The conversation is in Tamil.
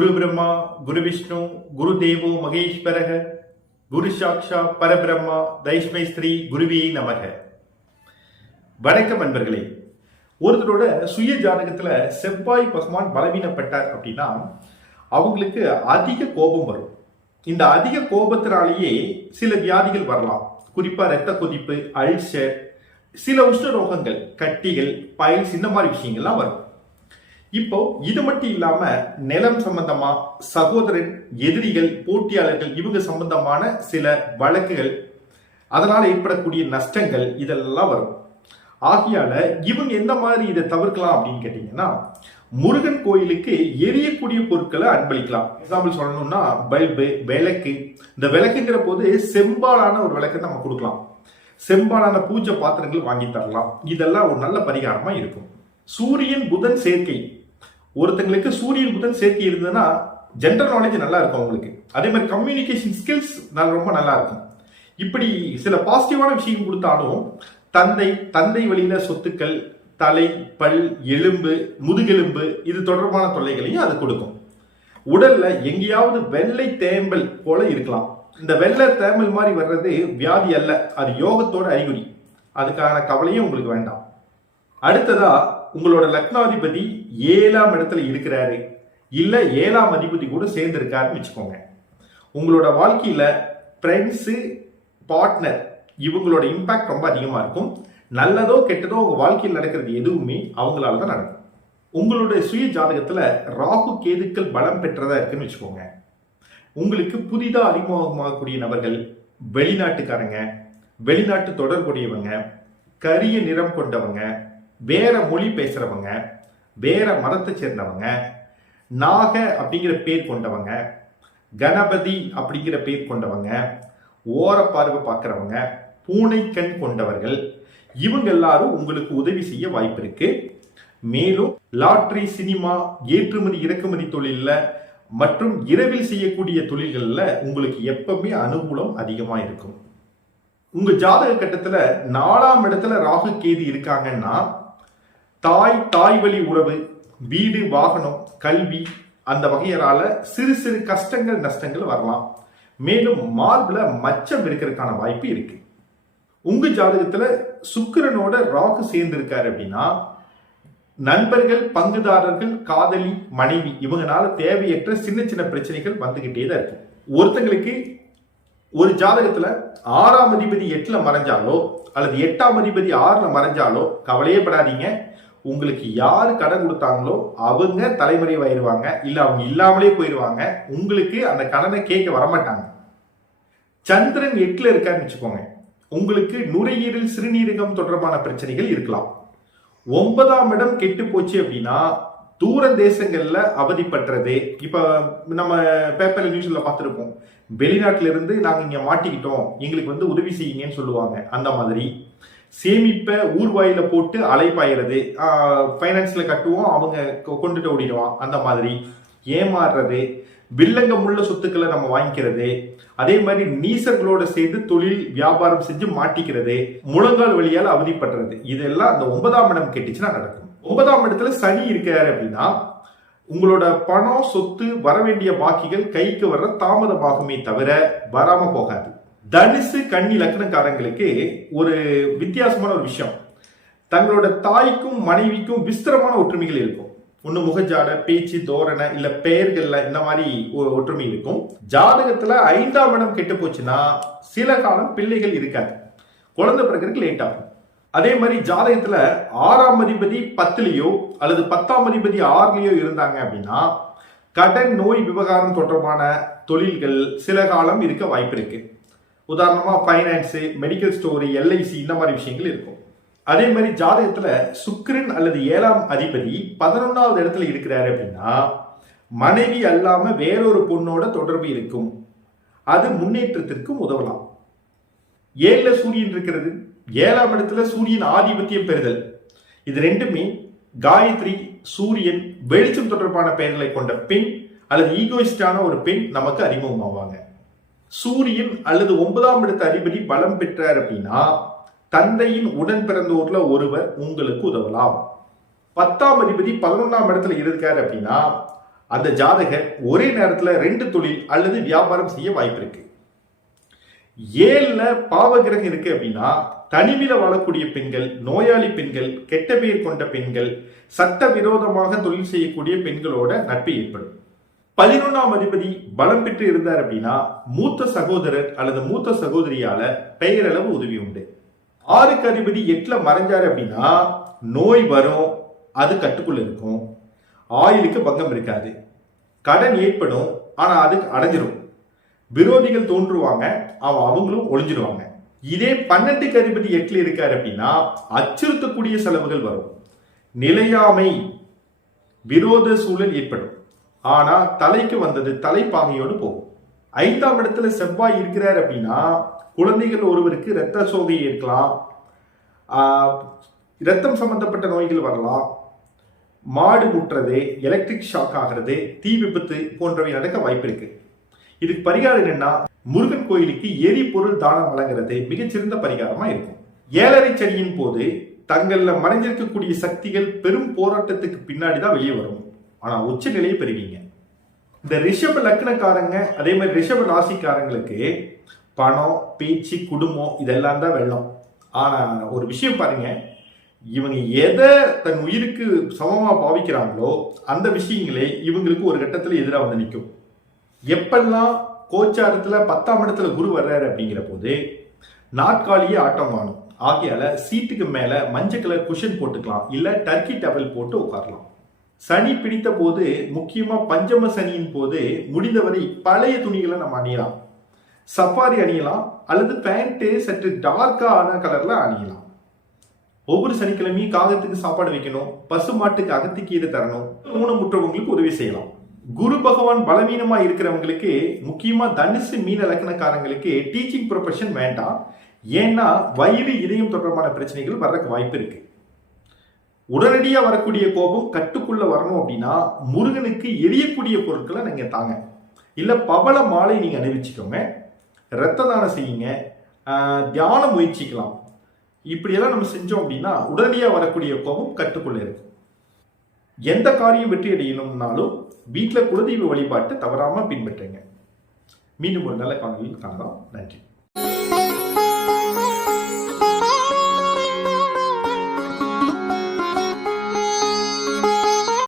குரு பிரம்மா, குரு விஷ்ணு, குரு தேவோ மகேஸ்வரக, குரு சாக்ஷா பரபிரம்மா, தைஷ்மை ஸ்ரீ குருவியை நமக. வணக்கம் நண்பர்களே. ஒருத்தரோட சுய ஜாதகத்துல செவ்வாய் பகவான் பலவீனப்பட்டார் அப்படின்னா அவங்களுக்கு அதிக கோபம் வரும். இந்த அதிக கோபத்தினாலேயே சில வியாதிகள் வரலாம். குறிப்பா ரத்த கொதிப்பு, அல்சர், சில உஷ்ண ரோகங்கள், கட்டிகள், பைல்ஸ், இந்த மாதிரி விஷயங்கள்லாம் வரும். இப்போ இது மட்டும் இல்லாம நிலம் சம்பந்தமா, சகோதரன், எதிரிகள், போட்டியாளர்கள், இவங்க சம்பந்தமான சில வழக்குகள், அதனால ஏற்படக்கூடிய நஷ்டங்கள் இதெல்லாம் வரும். ஆகையால இவங்க எந்த மாதிரி இதை தவிர்க்கலாம் அப்படின்னு கேட்டீங்கன்னா, முருகன் கோயிலுக்கு எரியக்கூடிய பொருட்களை அன்பளிக்கலாம். எக்ஸாம்பிள் சொல்லணும்னா பல்பு, விளக்கு. இந்த விளக்குங்கிற போது செம்பாலான ஒரு விளக்கு நம்ம கொடுக்கலாம். செம்பாலான பூஜை பாத்திரங்கள் வாங்கி தரலாம். இதெல்லாம் ஒரு நல்ல பரிகாரமா இருக்கும். சூரியன் புதன் சேர்க்கை, ஒருத்தங்களுக்கு சூரியன் புதன் சேர்க்கை இருந்ததுன்னா ஜென்ரல் நாலேஜ் நல்லா இருக்கும் அவங்களுக்கு. அதே மாதிரி கம்யூனிகேஷன் ஸ்கில்ஸ் ரொம்ப நல்லா இருக்கும். இப்படி சில பாசிட்டிவான விஷயம் கொடுத்தாலும் தந்தை வழியில சொத்துக்கள், தலை, பல், எலும்பு, முதுகெலும்பு இது தொடர்பான தொல்லைகளையும் அது கொடுக்கும். உடல்ல எங்கேயாவது வெள்ளை தேம்பல் போல இருக்கலாம். இந்த வெள்ளை தேம்பல் மாதிரி வர்றது வியாதி அல்ல, அது யோகத்தோட அறிகுறி. அதுக்கான கவலையும் உங்களுக்கு வேண்டாம். அடுத்ததா, உங்களோட லக்னாதிபதி 7ஆம் இடத்துல இருக்கிறாரு, இல்ல 7ஆம் அதிபதி கூட சேர்ந்து இருக்காருன்னு வச்சுக்கோங்க. உங்களோட வாழ்க்கையில ஃப்ரெண்ட்ஸு, பார்ட்னர், இவங்களோட இம்பாக்ட் ரொம்ப அதிகமா இருக்கும். நல்லதோ கெட்டதோ உங்க வாழ்க்கையில் நடக்கிறது எதுவுமே அவங்களால தான் நடக்கும். உங்களுடைய சுய ஜாதகத்துல ராகு கேதுக்கள் பலம் பெற்றதா இருக்குன்னு வச்சுக்கோங்க. உங்களுக்கு புதிதா அறிமுகமாகக்கூடிய நபர்கள், வெளிநாட்டுக்காரங்க, வெளிநாட்டு தொடர்புடையவங்க, கரிய நிறம் கொண்டவங்க, வேற மொழி பேசுறவங்க, வேற மதத்தை சேர்ந்தவங்க, நாக அப்படிங்கிற பேர் கொண்டவங்க, கணபதி அப்படிங்கிற பேர் கொண்டவங்க, ஓர பார்வை பார்க்கிறவங்க, பூனை கண் கொண்டவர்கள், இவங்க எல்லாரும் உங்களுக்கு உதவி செய்ய வாய்ப்பு இருக்கு. மேலும் லாட்டரி, சினிமா, ஏற்றுமதி இறக்குமதி தொழில மற்றும் இரவில் செய்யக்கூடிய தொழில்கள்ல உங்களுக்கு எப்பவுமே அனுகூலம் அதிகமா இருக்கும். உங்க ஜாதக கட்டத்துல 4ஆம் இடத்துல ராகு கேது இருக்காங்கன்னா தாய் வழி உறவு, வீடு, வாகனம், கல்வி, அந்த வகையரால சிறு சிறு கஷ்டங்கள், நஷ்டங்கள் வரலாம். மேலும் மார்புல மச்சம் இருக்கிறதுக்கான வாய்ப்பு இருக்கு. உங்க ஜாதகத்துல சுக்கிரனோட ராகு சேர்ந்து இருக்காரு அப்படின்னா நண்பர்கள், பங்குதாரர்கள், காதலி, மனைவி, இவங்கனால தேவையற்ற சின்ன சின்ன பிரச்சனைகள் வந்துகிட்டே தான் இருக்கு. ஒருத்தங்களுக்கு ஒரு ஜாதகத்துல 6ஆம் அதிபதி 8ல மறைஞ்சாலோ அல்லது 8ஆம் அதிபதி 6ல மறைஞ்சாலோ கவலையே படாதீங்க. உங்களுக்கு யாரு கடன் கொடுத்தாங்களோ அவங்க தலைமறைவாயிருவாங்க, இல்ல அவங்க இல்லாமலே போயிருவாங்க. உங்களுக்கு அந்த கடனை கேட்க வரமாட்டாங்க. சந்திரன் 8ல இருக்காருன்னு வச்சுக்கோங்க, உங்களுக்கு நுரையீரல், சிறுநீரகம் தொடர்பான பிரச்சனைகள் இருக்கலாம். 9ஆம் இடம் கெட்டு போச்சு அப்படின்னா தூர தேசங்கள்ல அவதிப்பட்டுறது. இப்ப நம்ம பேப்பர்ல நியூஸ்ல பார்த்துருப்போம், வெளிநாட்டுல இருந்து நாங்க இங்க மாட்டிக்கிட்டோம், எங்களுக்கு உதவி செய்யுங்கன்னு சொல்லுவாங்க. அந்த மாதிரி சேமிப்ப ஊர்வாயில போட்டு அலைப்பாயிறது, பைனான்ஸ்ல கட்டுவோம், அவங்க கொண்டுட்டு ஓடிடுவான். அந்த மாதிரி ஏமாறுறது, வில்லங்கமுள்ள சொத்துக்களை நம்ம வாங்கிக்கிறது, அதே மாதிரி நீசர்களோட சேர்ந்து தொழில் வியாபாரம் செஞ்சு மாட்டிக்கிறது, முழங்கால் வழியால் அவதிப்படுறது, இதெல்லாம் அந்த 9ஆம் இடம் கெட்டுச்சுன்னா நடக்கும். 9ஆம் இடத்துல சனி இருக்காரு அப்படின்னா உங்களோட பணம், சொத்து, வரவேண்டிய பாக்கிகள் கைக்கு வர்ற தாமதமாகுமே தவிர வராம போகாது. தனுசு, கன்னி லக்னக்காரங்களுக்கு ஒரு வித்தியாசமான ஒரு விஷயம், தங்களோட தாய்க்கும் மனைவிக்கும் விஸ்திரமான ஒற்றுமைகள் இருக்கும். ஒண்ணு முகஜாட, பேச்சு, தோரணை, இல்ல பெயர்கள்ல இந்த மாதிரி ஒற்றுமை இருக்கும். ஜாதகத்துல 5ஆம் இடம் கெட்டு போச்சுன்னா சில காலம் பிள்ளைகள் இருக்காது, குழந்தை பிறகு லேட் ஆகும். அதே மாதிரி ஜாதகத்துல 6ஆம் அதிபதி 10லயோ அல்லது 10ஆம் அதிபதி 6லயோ இருந்தாங்க அப்படின்னா கடன், நோய், விவகாரம் தொடர்பான தொழில்கள் சில காலம் இருக்க வாய்ப்பு இருக்கு. உதாரணமா பைனான்ஸ், மெடிக்கல் ஸ்டோரி, எல்ஐசி, இந்த மாதிரி விஷயங்கள் இருக்கும். அதே மாதிரி ஜாதகத்துல சுக்கிரன் அல்லது 7ஆம் அதிபதி 11வது இடத்துல இருக்கிறாரு அப்படின்னா மனைவி அல்லாம வேறொரு பொண்ணோட தொடர்பு இருக்கும். அது முன்னேற்றத்திற்கும் உதவலாம். 7ல சூரியன் இருக்கிறது, 7ஆம் இடத்துல சூரியன் ஆதிபத்தியம் பெறுதல், இது ரெண்டுமே காயத்ரி, சூரியன், வெளிச்சம் தொடர்பான பெயர்களை கொண்ட பெண் அல்லது ஈகோயிஸ்டான ஒரு பெண் நமக்கு அறிமுகமாவாங்க. சூரியன் அல்லது 9ஆம் இடத்து அதிபதி பலம் பெற்றார் அப்படின்னா தந்தையின் உடன் பிறந்தோர்ல ஒருவர் உங்களுக்கு உதவலாம். 10ஆம் அதிபதி 11ஆம் இடத்துல இருக்காரு அப்படின்னா அந்த ஜாதகர் ஒரே நேரத்தில் 2 தொழில் அல்லது வியாபாரம் செய்ய வாய்ப்பு இருக்கு. 7ல பாவகிரகம் இருக்கு அப்படின்னா தனிமையில வாழக்கூடிய பெண்கள், நோயாளி பெண்கள், கெட்ட பெயர் கொண்ட பெண்கள், சட்ட விரோதமாக தொழில் செய்யக்கூடிய பெண்களோட நட்பு ஏற்படும். 11ஆம் அதிபதி பலம் பெற்று இருந்தார் அப்படின்னா மூத்த சகோதரர் அல்லது மூத்த சகோதரியால பெயரளவு உதவி உண்டு. 6க்கு அதிபதி 8ல மறைஞ்சாரு அப்படின்னா நோய் வரும், அது கட்டுக்குள்ள இருக்கும். ஆயுளுக்கு பங்கம் இருக்காது. கடன் ஏற்படும், ஆனா அது அடைஞ்சிரும். விரோதிகள் தோன்றுவாங்க, அவங்களும் ஒளிஞ்சிருவாங்க. இதே 12க்கு அதிபதி 8ல இருக்காரு அப்படின்னா அச்சுறுத்தக்கூடிய செலவுகள் வரும், நிலையாமை, விரோத சூழல் ஏற்படும். ஆனா தலைக்கு வந்தது தலைப்பாகையோடு போகும். 5ஆம் இடத்துல செவ்வாய் இருக்கிறார் அப்படின்னா குழந்தைகள் ஒருவருக்கு இரத்த சோகை இருக்கலாம், இரத்தம் சம்பந்தப்பட்ட நோய்கள் வரலாம், மாடு முட்டுறது, எலக்ட்ரிக் ஷாக் ஆகிறது, தீ விபத்து போன்றவை நடக்க வாய்ப்பு இருக்கு. இதுக்கு பரிகாரம் என்னன்னா முருகன் கோயிலுக்கு எரிபொருள் தானம் வழங்குறது மிகச்சிறந்த பரிகாரமா இருக்கும். 7.5 சனியின் போது தங்கள்ல மறைஞ்சிருக்கக்கூடிய சக்திகள் பெரும் போராட்டத்துக்கு பின்னாடிதான் வெளியே வரும். ஆனா உச்ச நிலையை பெறுவீங்க. இந்த ரிஷப லக்னக்காரங்க, அதே மாதிரி ரிஷப ராசிக்காரங்களுக்கு பணம், பேச்சு, குடும்பம் இதெல்லாம் தான் வெள்ளம். ஆனா ஒரு விஷயம் பாருங்க, இவங்க எதை தன் உயிருக்கு சமமா பாவிக்கிறாங்களோ அந்த விஷயங்களே இவங்களுக்கு ஒரு கட்டத்துல எதிராக வந்து நிற்கும். எப்பெல்லாம் கோச்சாரத்துல 10ஆம் இடத்துல குரு வர்றாரு அப்படிங்கிற போது நாட்காலியே ஆட்டம் காணும். ஆகையால சீட்டுக்கு மேல மஞ்சள் கலர் குஷன் போட்டுக்கலாம், இல்ல டர்க்கி டவல் போட்டு உட்காரலாம். சனி பிடித்த போது, முக்கியமா பஞ்சம சனியின் போது முடிந்தவரை பழைய துணிகளை நம்ம அணியலாம். சஃபாரி அணியலாம், அல்லது பேண்ட் சற்று டார்க்கான கலர்ல அணியலாம். ஒவ்வொரு சனிக்கிழமையும் காகத்துக்கு சாப்பாடு வைக்கணும், பசு மாட்டுக்கு அகத்திக்கீரை தரணும், ஊனமுற்றவங்களுக்கு உதவி செய்யலாம். குரு பகவான் பலவீனமா இருக்கிறவங்களுக்கு, முக்கியமா தனுசு மீன லக்னக்காரங்களுக்கு டீச்சிங் ப்ரொஃபஷன் வேண்டாம். ஏன்னா வயிறு, இதயம் தொடர்பான பிரச்சனைகள் வர்றதுக்கு வாய்ப்பு இருக்கு. உடனடியாக வரக்கூடிய கோபம் கட்டுக்குள்ள வரணும் அப்படின்னா முருகனுக்கு எரியக்கூடிய பொருட்களை நீங்க தாங்க, இல்ல பவள மாலை நீங்க அணிவிச்சுக்கோங்க, இரத்த தானம் செய்யுங்க, தியானம் முயற்சிக்கலாம். இப்படியெல்லாம் நம்ம செஞ்சோம் அப்படின்னா உடனடியாக வரக்கூடிய கோபம் கட்டுக்குள்ள இருக்கும். எந்த காரியம் வெற்றி அடையணும்னாலும் வீட்டில் குலதெய்வ வழிபாட்டு தவறாம பின்பற்றுங்க. மீண்டும் ஒரு நல்ல காணொலியில் காணலாம். நன்றி.